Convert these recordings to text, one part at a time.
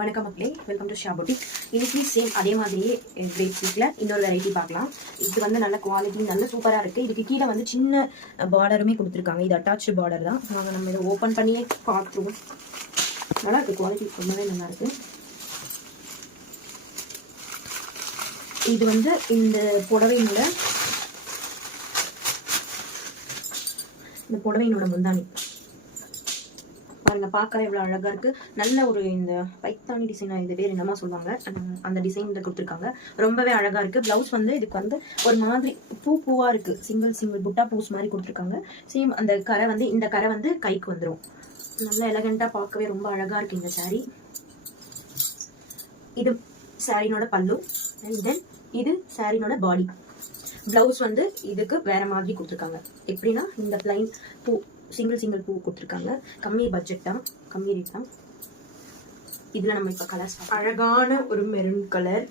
வணக்கம் மக்களே, welcome to Shah boutique. இன்னைக்கு சேம் அதே மாதிரியே கிரேப் சில்க்ல இன்னொரு வெரைட்டி பார்க்கலாம். இது வந்து நல்ல குவாலிட்டி, நல்ல சூப்பரா இருக்கு. இதுக்கு கீழே வந்து சின்ன பார்டருமே கொடுத்துருக்காங்க. இது அட்டாச் பார்டர் தான். நாங்கள் நம்ம இதை ஓப்பன் பண்ணியே பார்த்துருவோம். நல்லா இருக்கு, குவாலிட்டி ரொம்பவே நல்லா இருக்கு. இது வந்து இந்த புடவையினோட முந்தானி பாருங்க, பார்க்கவே எவ்வளவு அழகா இருக்கு. நல்ல ஒரு இந்த பைத்தானி டிசைனா, இது வேறு என்னமா சொல்லுவாங்க, அந்த டிசைன்ல கொடுத்துருக்காங்க. ரொம்பவே அழகா இருக்கு. பிளவுஸ் வந்து இதுக்கு வந்து ஒரு மாதிரி பூவா இருக்கு. சிங்கிள் புட்டா பூஸ் மாதிரி கொடுத்துருக்காங்க. சேம் அந்த கரை வந்து இந்த கரை வந்து கைக்கு வந்துடும். நல்லா எலகண்டா, பார்க்கவே ரொம்ப அழகா இருக்கு இந்த சாரீ. இது சாரினோட பல்லு, அண்ட் தென் இது சாரினோட பாடி. பிளவுஸ் வந்து இதுக்கு வேற மாதிரி கொடுத்துருக்காங்க. எப்படின்னா இந்த பிளைன் பூ, சிங்கிள் பூ கொடுத்துருக்காங்க. கம்மி பட்ஜெட் தான், கம்மி ரேட் தான். இதுல நம்ம இப்ப கலர்ஸ், அழகான ஒரு மெரூன் கலர்.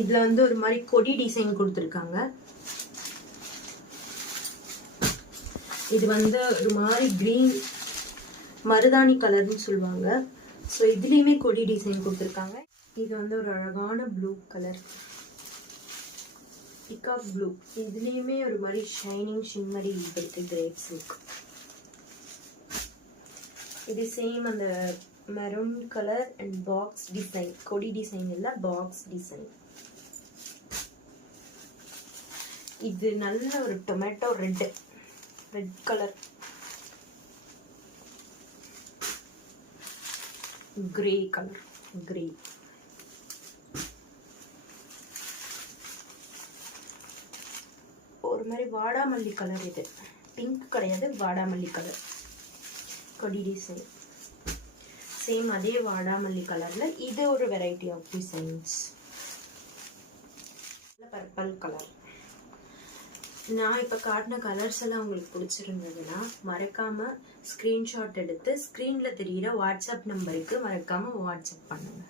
இதுல வந்து ஒரு மாதிரி கொடி டிசைன் கொடுத்துருக்காங்க. இது வந்து ஒரு மாதிரி கிரீன் மருதாணி கலர்னு சொல்லுவாங்க. ஸோ இதுலயுமே கொடி டிசைன் கொடுத்துருக்காங்க. இது வந்து ஒரு அழகான ப்ளூ கலர், பிகாக் ப்ளூ. இதுலயுமே ஒரு மாதிரி ஷைனிங் ஷிம்மரி இருக்கு கிரேப் சில்க். இது சேம் அந்த maroon colour and box design, கொடி டிசைன் இல்ல, பாக்ஸ் டிசைன். இது நல்ல ஒரு tomato red colour, grey colour, grey. ஒரு மாதிரி வாடாமல்லி கலர். இது பிங்க் கிடையாது, வாடாமல்லி கலர் கொடி டிசைன். சேம் அதே வாடாமல்லி கலர்ல இது ஒரு variety of designs. Purple colour. நான் இப்ப காட்டின கலர்ஸ் எல்லாம் உங்களுக்கு பிடிச்சிருந்ததுன்னா மறக்காம ஸ்கிரீன்ஷாட் எடுத்து ஸ்கிரீன்ல தெரியிற வாட்ஸ்அப் நம்பருக்கு மறக்காம வாட்ஸ்அப் பண்ணுங்க.